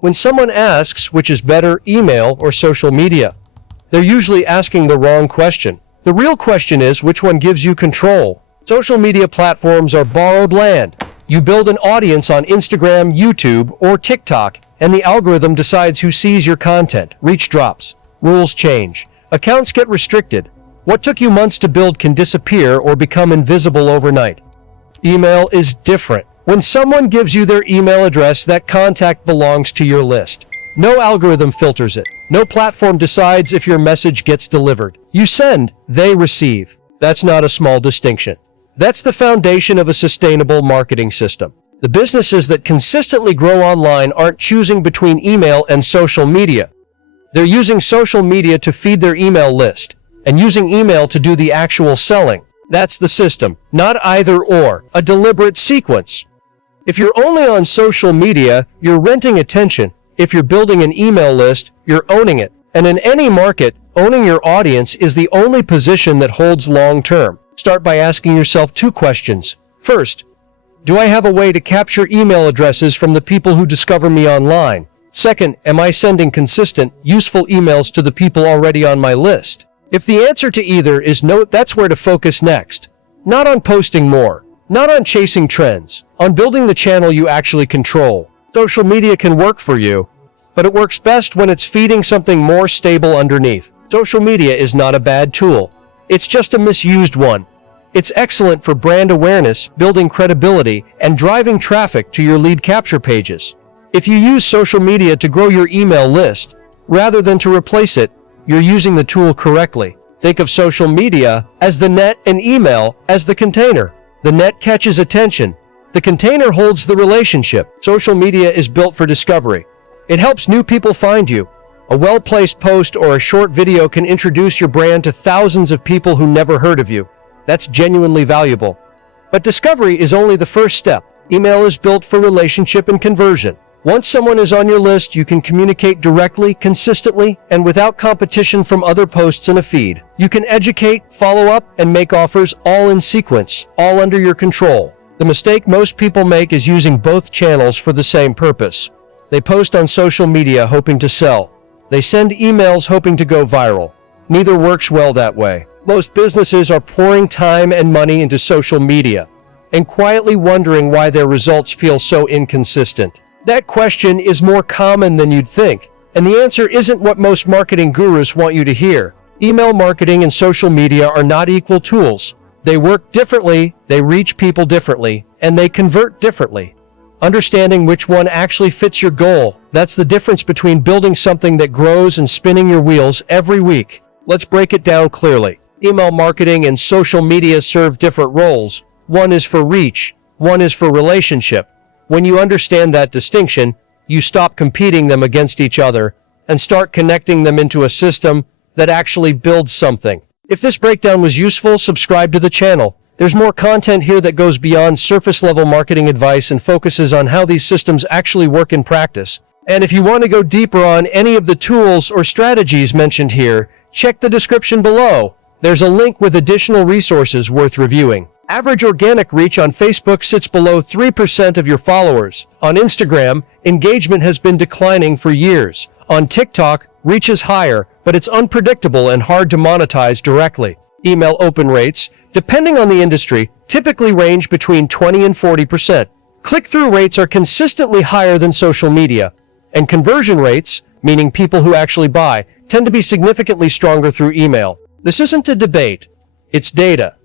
When someone asks which is better, email or social media, they're usually asking the wrong question. The real question is which one gives you control. Social media platforms are borrowed land. You build an audience on Instagram, YouTube, or TikTok, and the algorithm decides who sees your content. Reach drops. Rules change. Accounts get restricted. What took you months to build can disappear or become invisible overnight. Email is different. When someone gives you their email address, that contact belongs to your list. No algorithm filters it. No platform decides if your message gets delivered. You send, they receive. That's not a small distinction. That's the foundation of a sustainable marketing system. The businesses that consistently grow online aren't choosing between email and social media. They're using social media to feed their email list, and using email to do the actual selling. That's the system, not either or, a deliberate sequence. If you're only on social media, you're renting attention. If you're building an email list, you're owning it. And in any market, owning your audience is the only position that holds long term. Start by asking yourself 2 questions. First, do I have a way to capture email addresses from the people who discover me online? Second, am I sending consistent, useful emails to the people already on my list? If the answer to either is no, that's where to focus next. Not on posting more, not on chasing trends, on building the channel you actually control. Social media can work for you, but it works best when it's feeding something more stable underneath. Social media is not a bad tool. It's just a misused one. It's excellent for brand awareness, building credibility, and driving traffic to your lead capture pages. If you use social media to grow your email list, rather than to replace it, you're using the tool correctly. Think of social media as the net and email as the container. The net catches attention. The container holds the relationship. Social media is built for discovery. It helps new people find you. A well-placed post or a short video can introduce your brand to thousands of people who never heard of you. That's genuinely valuable. But discovery is only the first step. Email is built for relationship and conversion. Once someone is on your list, you can communicate directly, consistently, and without competition from other posts in a feed. You can educate, follow up, and make offers all in sequence, all under your control. The mistake most people make is using both channels for the same purpose. They post on social media hoping to sell. They send emails hoping to go viral. Neither works well that way. Most businesses are pouring time and money into social media and quietly wondering why their results feel so inconsistent. That question is more common than you'd think, and the answer isn't what most marketing gurus want you to hear. Email marketing and social media are not equal tools. They work differently, they reach people differently, and they convert differently. Understanding which one actually fits your goal, that's the difference between building something that grows and spinning your wheels every week. Let's break it down clearly. Email marketing and social media serve different roles. One is for reach, one is for relationship. When you understand that distinction, you stop competing them against each other and start connecting them into a system that actually builds something. If this breakdown was useful, subscribe to the channel. There's more content here that goes beyond surface-level marketing advice and focuses on how these systems actually work in practice. And if you want to go deeper on any of the tools or strategies mentioned here, check the description below. There's a link with additional resources worth reviewing. Average organic reach on Facebook sits below 3% of your followers. On Instagram, engagement has been declining for years. On TikTok, reach is higher, but it's unpredictable and hard to monetize directly. Email open rates, depending on the industry, typically range between 20 and 40%. Click-through rates are consistently higher than social media, and conversion rates, meaning people who actually buy, tend to be significantly stronger through email. This isn't a debate, it's data.